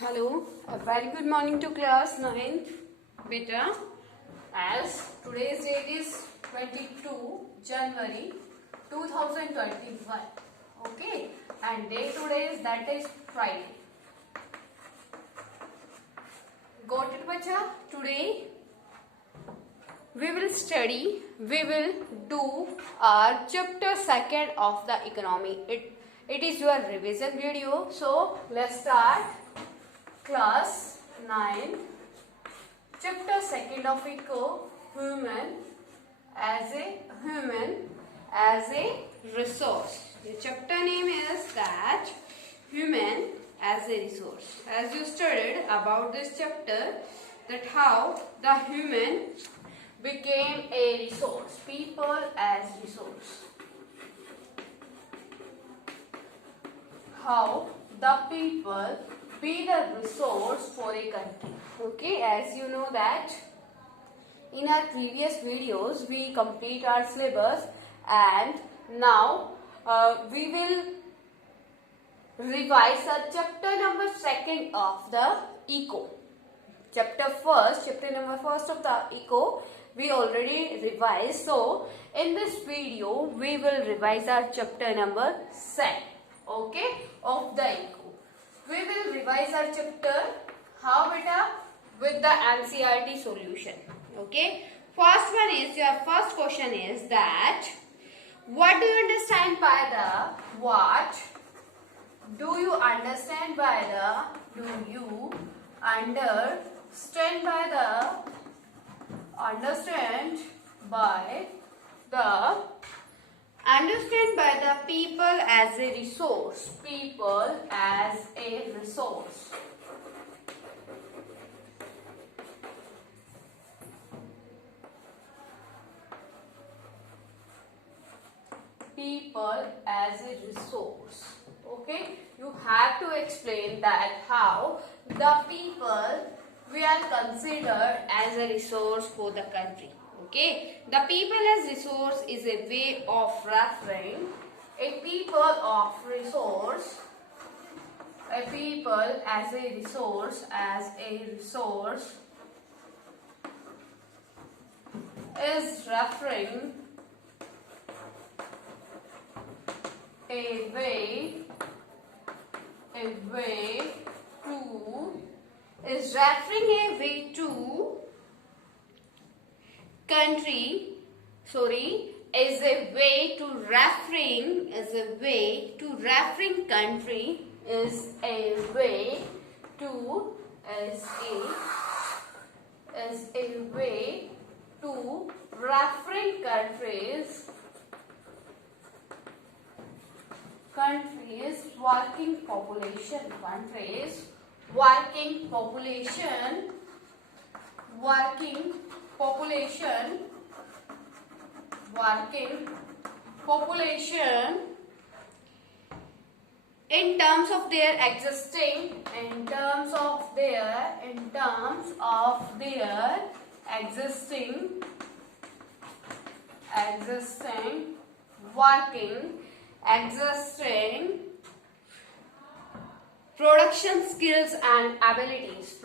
Hello, a very good morning to class 9th beta. As today's date is 22 January 2021. Okay, and day today is that is Friday. Got it, bacha? Today we will do our chapter 2nd of the economy. It is your revision video. So let's start. Class 9, chapter 2nd of Eco, human as a resource. The chapter name is that human as a resource. As you studied about this chapter, that how the human became a resource, people as resource. How the people be the resource for a country. Okay, as you know that in our previous videos we complete our syllabus, and now we will revise our chapter number 2nd of the Eco. Chapter number 1st of the Eco we already revised. So in this video we will revise our chapter number 2nd, okay, of the Eco. We will revise our chapter. How, beta? With the NCERT solution. Okay. Your first question is that what do you understand by the what? Do you understand by the? Do you understand by the? Understand by the people as a resource. People as a resource. People as a resource. Okay, you have to explain that how the people we are considered as a resource for the country. Okay, the people as resource is a way of referring a people of resource, a people as a resource is referring a way to country, is a way to referring country, is a way to referring countries working population, in terms of their existing production skills and abilities.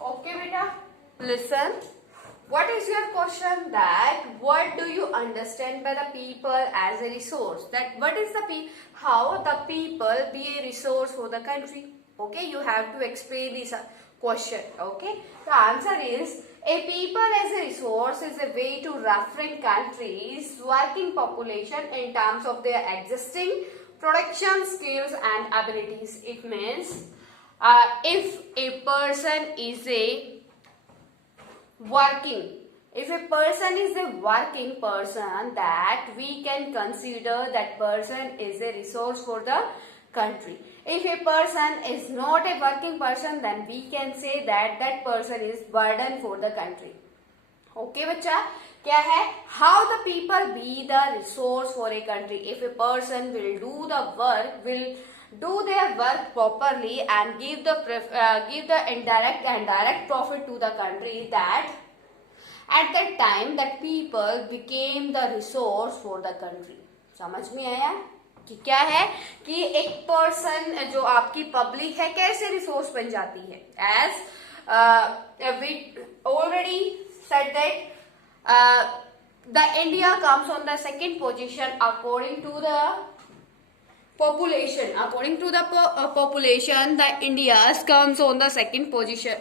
Okay, beta. Listen. What is your question? That what do you understand by the people as a resource? That what is how the people be a resource for the country? Okay, you have to explain this question. Okay, the answer is a people as a resource is a way to referring countries working population in terms of their existing production skills and abilities. It means if a person is a working person, that we can consider that person is a resource for the country. If a person is not a working person, then we can say that that person is burden for the country. Okay, बच्चा, क्या है? How the people be the resource for a country? If a person will do the work, will do their work properly and give the indirect and direct profit to the country, that at that time that people became the resource for the country. समझ में आया कि क्या है कि एक person जो आपकी पब्लिक है कैसे रिसोर्स बन जाती है. As we already said that the India comes on the second position according to the population. According to the population, the India comes on the second position.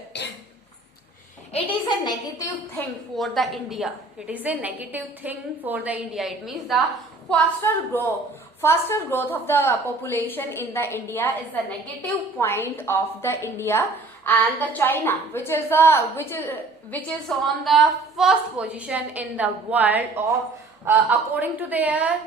It is a negative thing for the India. It is a negative thing for the India. It means the faster growth of the population in the India is the negative point of the India, and the China, which is on the first position in the world of according to their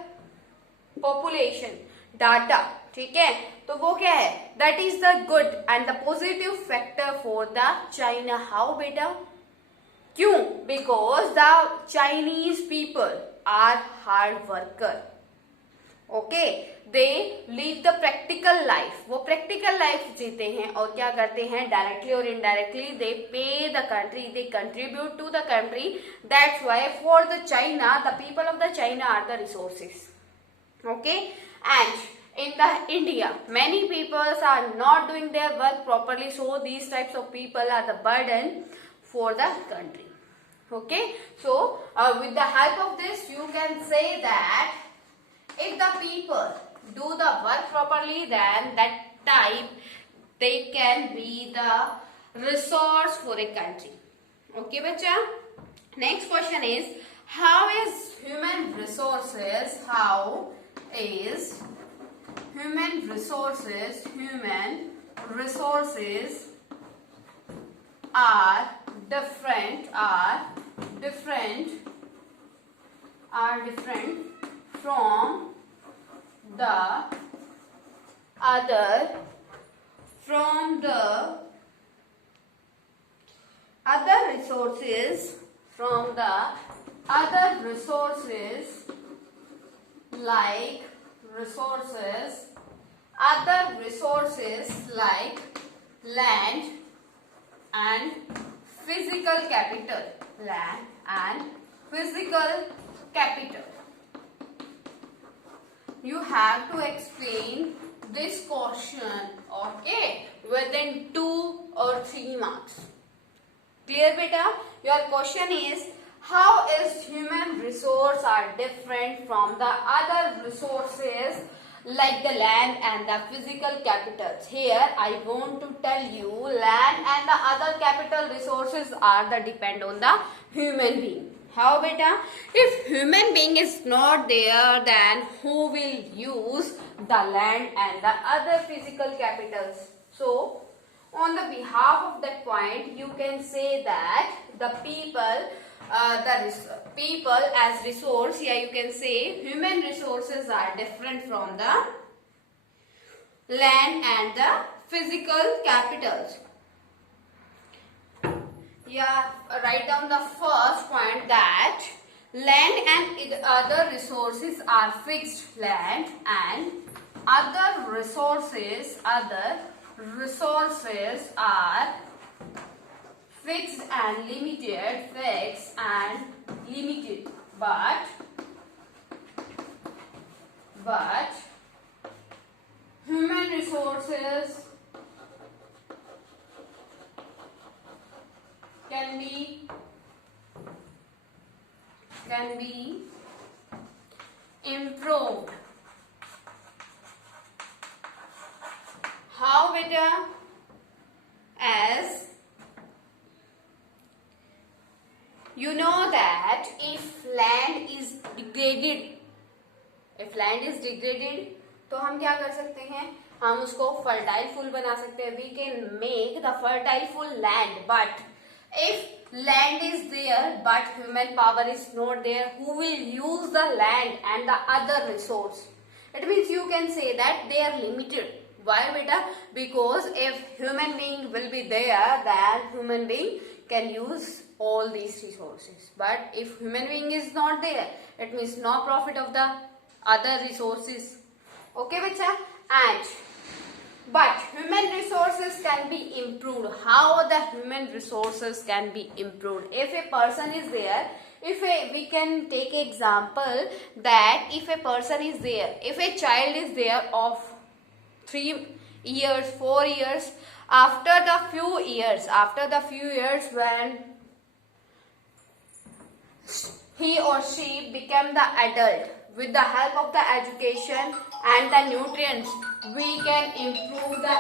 population data. ठीक है, तो वो क्या है, that is the good and the positive factor for the China. How बेटा? क्यों? Because the Chinese people are hard worker. Okay, they leave the practical life. वो practical life जीते हैं और क्या करते हैं, डायरेक्टली और indirectly they pay the country, they contribute to the country. That's why for the China, the people of the China are the resources. Okay, and in the India many peoples are not doing their work properly, so these types of people are the burden for the country. Okay, so with the help of this you can say that if the people do the work properly, then that type they can be the resource for a country. Okay bacha, next question is how is human resources are different from the other resources like land and physical capital. You have to explain this question, okay, within 2 or 3 marks. Clear beta? Your question is how is human resource are different from the other resources like the land and the physical capitals. Here I want to tell you land and the other capital resources are the depend on the human being. How beta? If human being is not there, then who will use the land and the other physical capitals? So on the behalf of that point you can say that the people as resource, here you can say human resources are different from the land and the physical capitals. Yeah, write down the first point that land and other resources are fixed. Land and other resources are fixed and limited, but human resources can be improved. How beta? As you know that if land is degraded तो हम क्या कर सकते हैं, हम उसको fertile full बना सकते हैं. We can make the fertile full land. But if land is there but human power is not there, who will use the land and the other resource? It means you can say that they are limited. Why beta? Because if human being will be there, then human being can use all these resources. But if human being is not there, it means no profit of the other resources. Okay bacha? And But human resources can be improved. How the human resources can be improved? If a person is there, we can take example that if a person is there, if a child is there of 3 years, 4 years, after the few years when he or she become the adult, with the help of the education and the nutrients, we can improve the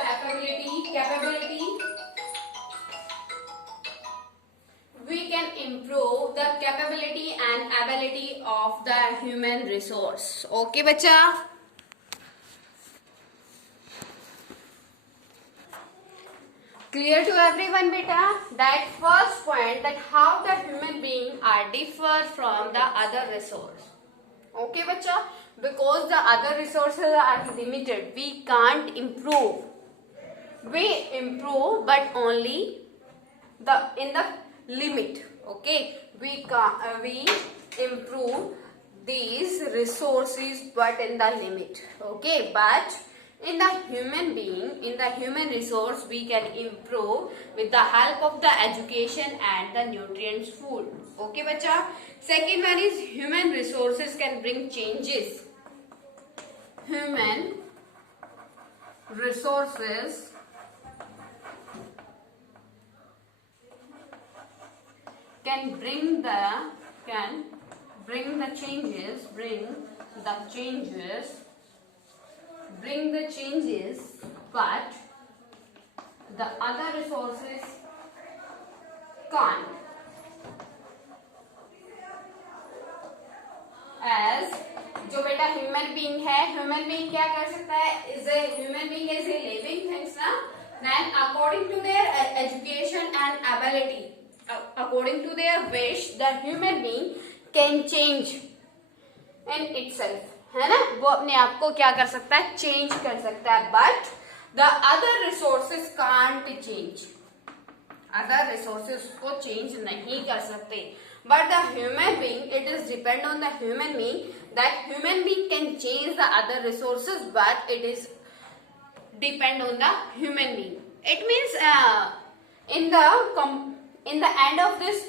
capability and ability of the human resource. Okay बच्चा, clear to everyone beta? That first point, that how the human being are differ from the other resource. Okay बच्चा, because the other resources are limited, we can't improve. We improve but only in the limit. Okay, we improve these resources but in the limit. Okay, but in the human being, in the human resource, we can improve with the help of the education and the nutrients food. Okay bacha. Second one is human resources can bring changes. Human resources can bring the changes, but the other resources can't. As जो बेटा human being है, human being क्या कर सकता है? Human being is a living things ना, then according to their education and ability, according to their wish, the human being can change in itself, है ना? वो अपने आप को क्या कर सकता है? चेंज कर सकता है, but the other resources can't change. Other resources को चेंज नहीं कर सकते. But the human being, it is depend on the human being, that human being can change the other resources, but it is depend on the human being. It means in the end of this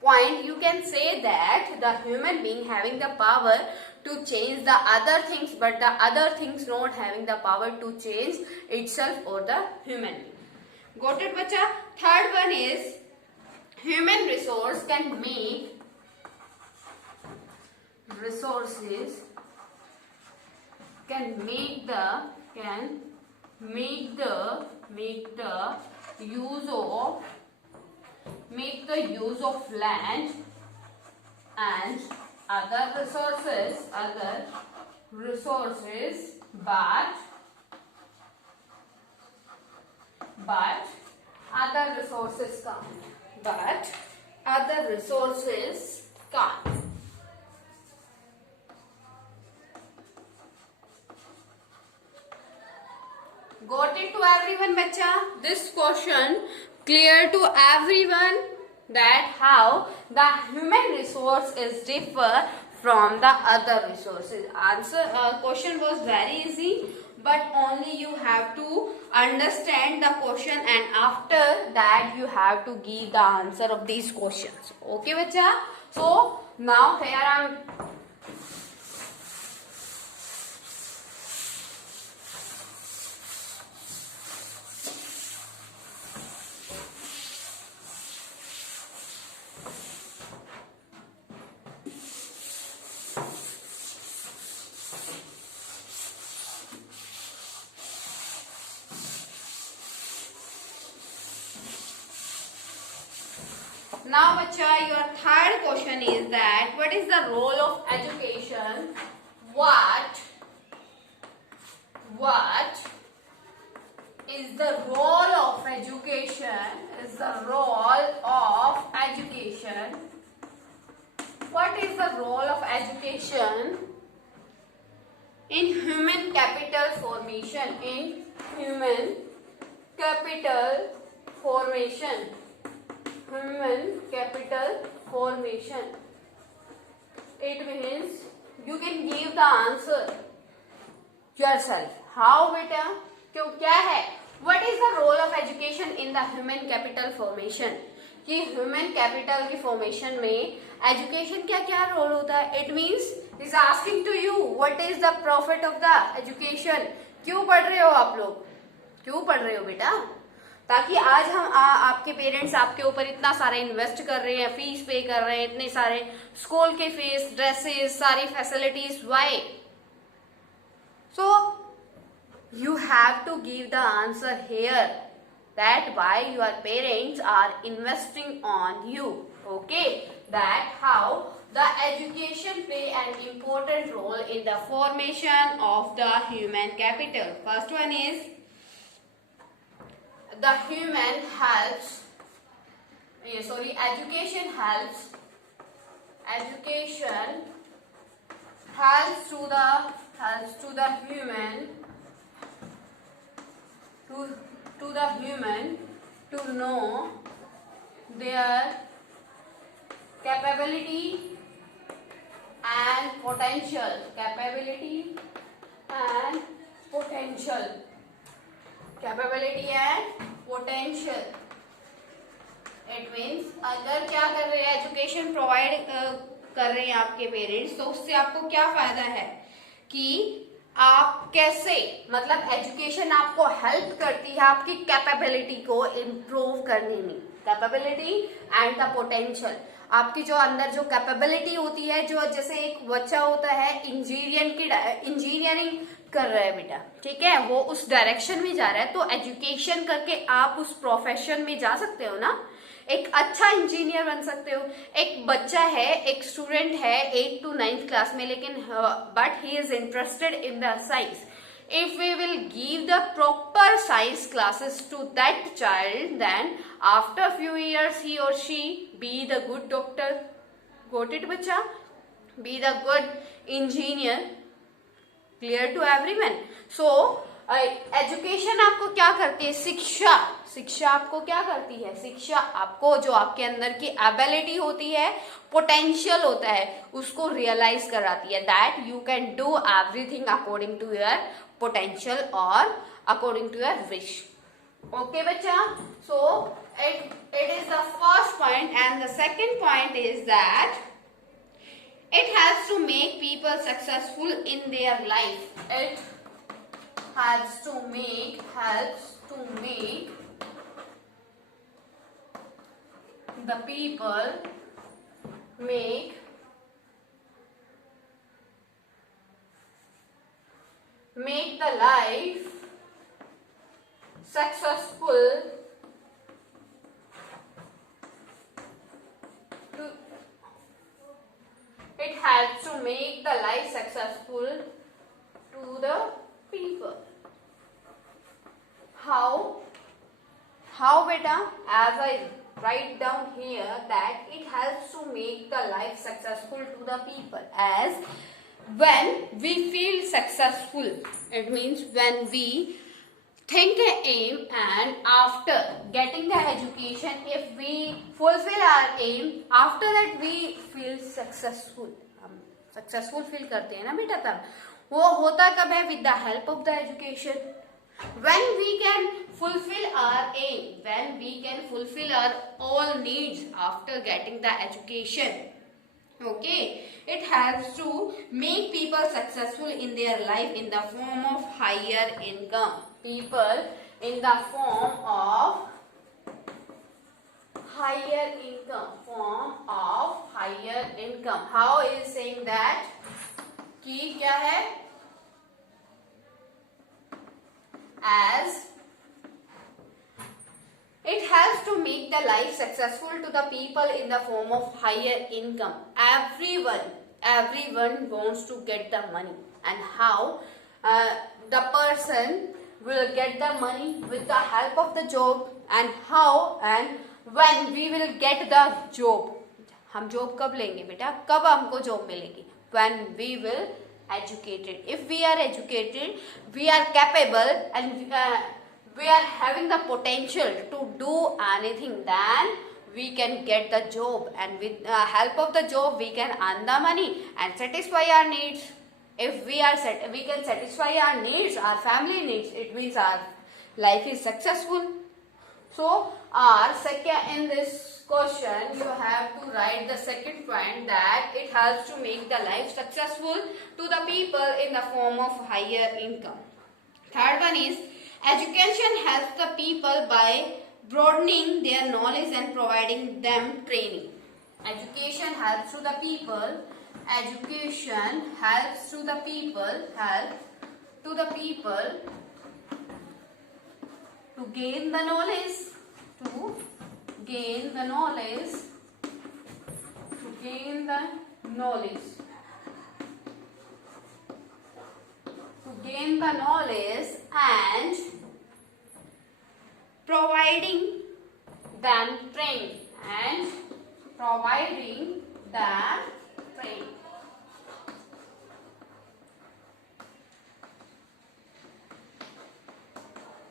point, you can say that the human being having the power to change the other things, but the other things not having the power to change itself or the human being. Got it, bacha? Third one is human resource can make the use of land and other resources, but other resources can't. Got it to everyone, bacha? This question clear to everyone, that how the human resource is differ from the other resources. Question was very easy, but only you have to understand the question, and after that you have to give the answer of these questions. Okay bacha? So now here I am now bacha, your third question is that what is the role of education? What is the role of education? What is the role of education in human capital formation? Human capital formation. It means you can give the answer yourself. How beta? क्यों क्या है, what is the role of education in the human capital formation, कि human capital की formation में education क्या क्या role होता है. It means is asking to you what is the profit of the education. क्यों पढ़ रहे हो आप लोग, क्यों पढ़ रहे हो बेटा, ताकि आज हम आपके पेरेंट्स आपके ऊपर इतना सारा इन्वेस्ट कर रहे हैं, फीस पे कर रहे हैं, इतने सारे स्कूल के फीस, ड्रेसेस, सारी facilities. Why? So you have to give the answer here, that why your parents are investing on you. Okay, that how the education play an important role in the formation of the human capital. First one is the human helps, education helps to the human to the human to know their capability and potential. It means अगर क्या कर रहे हैं, education provide कर रहे हैं आपके parents, तो उससे आपको क्या फायदा है कि आप कैसे, मतलब एजुकेशन आपको हेल्प करती है आपकी कैपेबिलिटी को इम्प्रूव करने में. कैपेबिलिटी एंड द पोटेंशियल, आपकी जो अंदर जो कैपेबिलिटी होती है, जो जैसे एक बच्चा होता है इंजीनियरिंग कर रहा है बेटा, ठीक है, वो उस डायरेक्शन में जा रहा है, तो एजुकेशन करके आप उस प्रोफेशन में जा सकते हो ना, एक अच्छा इंजीनियर बन सकते हो. एक बच्चा है, एक स्टूडेंट है 8th to 9th क्लास में, लेकिन but he is interested in the science. If we will give the proper science classes to that child, then after few years he or she be the good doctor, got it बच्चा, be the good engineer, clear to everyone. So education आपको क्या करती है, शिक्षा आपको क्या करती है, शिक्षा आपको जो आपके अंदर की एबिलिटी होती है, पोटेंशियल होता है, उसको रियलाइज कराती है, that you can do everything according to your potential और according to your wish. Okay बच्चा, so it is the first point, and the second point is that it helps to make people successful in their life. It helps to make the people make the life successful it helps to make the life successful to the people. How beta, as I write down here that it helps to make the life successful to the people, as when we feel successful, it means when we think an aim and after getting the education, if we fulfill our aim, after that we feel successful. हम successful feel करते हैं ना बेटा, तब वो होता कब है, with the help of the education. When we can fulfill our aim, when we can fulfill our all needs after getting the education, okay, it helps to make people successful in their life in the form of higher income. People in the form of higher income. How is saying that? कि क्या है, as it helps to make the life successful to the people in the form of higher income. Everyone wants to get the money, and how the person will get the money with the help of the job, and how and when we will get the job. हम job कब लेंगे बेटा, कब हमको job मिलेगी, when we will educated. If we are educated, we are capable, and we are having the potential to do anything, then we can get the job, and with help of the job we can earn the money and satisfy our needs. If we can satisfy our needs, our family needs, it means our life is successful. So our second, in this question you have to write the second point, that it helps to make the life successful to the people in the form of higher income. Third one is education helps the people by broadening their knowledge and providing them training. Education helps to the people. Education helps to the people. To gain the knowledge. To gain the knowledge. To gain the knowledge. To gain the knowledge and providing them training. And providing them training.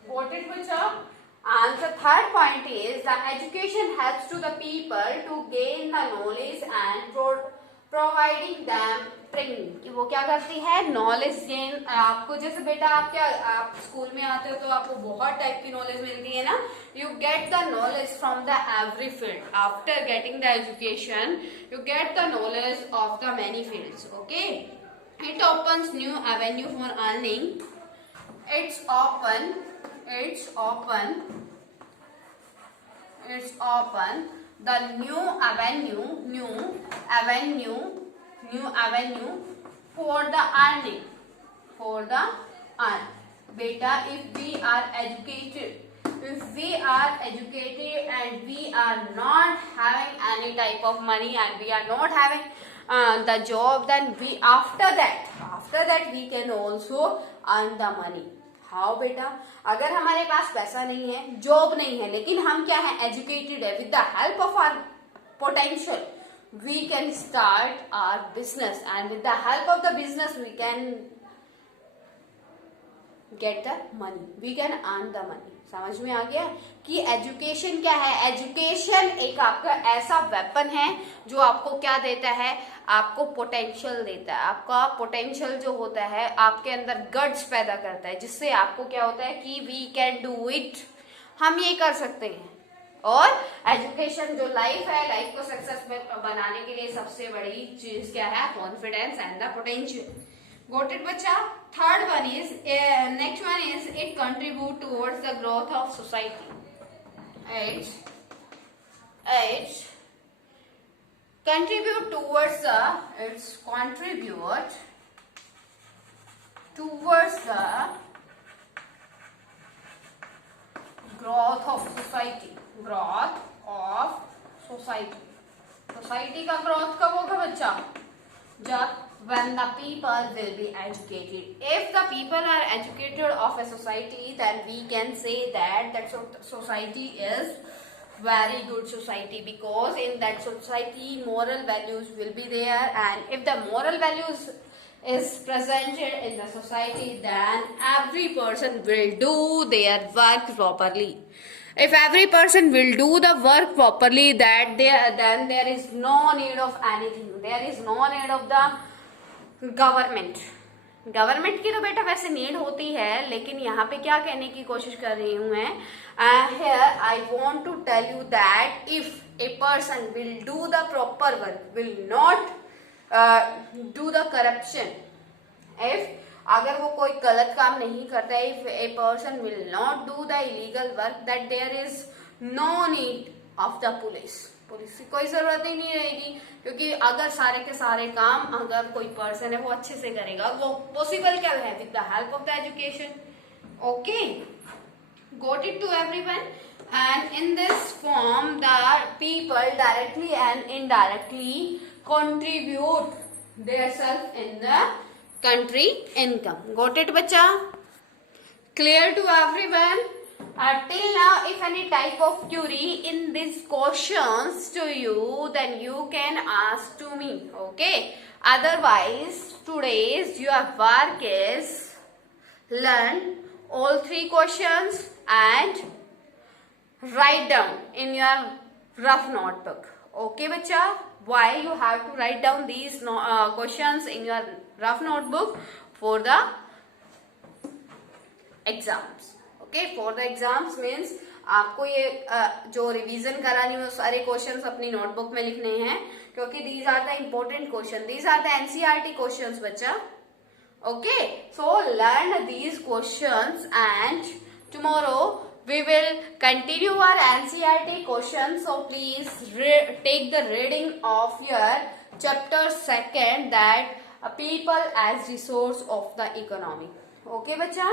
Got it, bacha? And the third point is the education helps to the people to gain the knowledge and providing them training, कि वो क्या करती है, knowledge gain. आपको जैसे बेटा आप school में आते हो तो आपको बहुत टाइप की नॉलेज मिलती है ना. You get the knowledge from the every field. After getting the education you get the knowledge of the many fields. Okay, it opens new Avenue for earning. It's open the new avenue for the earning. Beta, if we are educated and we are not having any type of money and we are not having the job, then we after that we can also earn the money. हाँ बेटा, अगर हमारे पास पैसा नहीं है, job नहीं है, लेकिन हम क्या है, एजुकेटेड है, with the help of our potential we can start our business and with the help of the business we can get the money, we can earn the money. समझ में आ गया कि एजुकेशन क्या है. एजुकेशन एक आपका ऐसा वेपन है जो आपको क्या देता है, आपको पोटेंशियल देता है. आपका पोटेंशियल जो होता है आपके अंदर गट्स पैदा करता है, जिससे आपको क्या होता है कि वी कैन डू इट, हम ये कर सकते हैं. और एजुकेशन जो लाइफ है, लाइफ को सक्सेसफुल बनाने के लिए सबसे बड़ी चीज क्या है, confidence and the potential. Got it, bacha? Third one is, next one is, it contribute towards the growth of society. It contribute towards the growth of society. Society का growth कब होगा बच्चा? जब when the people will be educated. If the people are educated of a society, then we can say that society is very good society, because in that society moral values will be there, and if the moral values is presented in the society, then every person will do their work properly. If every person will do the work properly, then there is no need of anything. There is no need of the government की तो बेटा वैसे need होती है, लेकिन यहाँ पे क्या कहने की कोशिश कर रही हूँ मैं, here I want to tell you that if a person will do the proper work, will not do the corruption, if अगर वो कोई गलत काम नहीं करता है, if a person will not do the illegal work, that there is no need of the police की कोई जरूरत ही नहीं रहेगी. क्योंकि अगर सारे के सारे काम अगर कोई पर्सन है वो अच्छे से करेगा, वो पॉसिबल क्या है, with the help of the education. Okay, got it to everyone. And in this form the people directly and indirectly contribute their self in the country income. Got it बच्चा? Clear to everyone? Till now, if any type of query in these questions to you, then you can ask to me. Okay. Otherwise, today's your work is learn all 3 questions and write down in your rough notebook. Okay, bacha? Why you have to write down these questions in your rough notebook for the exams. Okay, for the exams means आपको ये जो revision करानी है वो सारे questions अपनी notebook में लिखने हैं, क्योंकि these are the important question, these are the NCERT questions बच्चा. Okay, so learn these questions and tomorrow we will continue our NCERT questions. So please take the reading of your chapter 2, that people as resource of the economy. Okay bacha,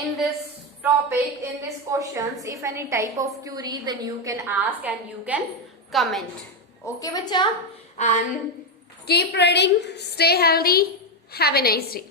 in this topic, in these questions, if any type of query, then you can ask and you can comment. Okay bacha, and keep reading, stay healthy, have a nice day.